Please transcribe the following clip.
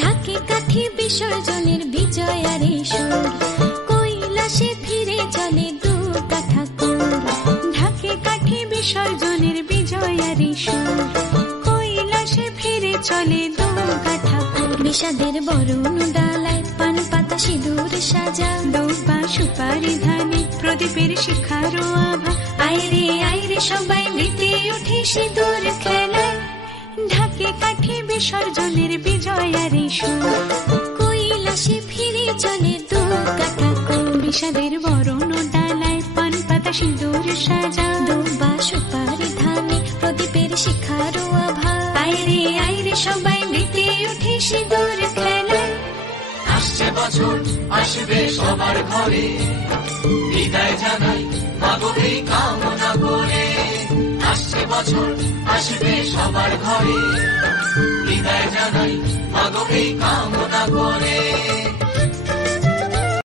ঢাকে কাঠি বিসর্জনের বিজয়ারে সুর, কৈলাসে ফিরে চলে দুর্গা ঠাকুর। ঢাকে কাঠি বিসর্জনের বিজয়ারে সুর, কৈলাসে ফিরে চলে দুর্গা ঠাকুর। বিষাদের বরণ ডালায় পান পাতা সিঁদুর সাজা, দৌবা সুপারি ধানে প্রদীপের শিখারো আভা। আইরে সবাই মেতে উঠে সিঁদুর খেলায়, ঢাকে কাঠি বিসর্জনের বিজয়ারে সুর, কৈলাসে ফিরে চলে দুর্গা ঠাকুর। বিষাদের বরণ ডালায় পান পাতা সিঁদুর সাজা, দৌবা সুপারি ধানে প্রদীপের শিখারো আভা। আইরে সবাই মেতে উঠে সিঁদুর খেলায়। আসছে বছর আসবে সবার ঘরে, বিদায় জানাই মাগো এই কামনা করে। আসছে বছর আসবে সবার ঘরে, বিদায় জানাই মাগো এই কামনা করে।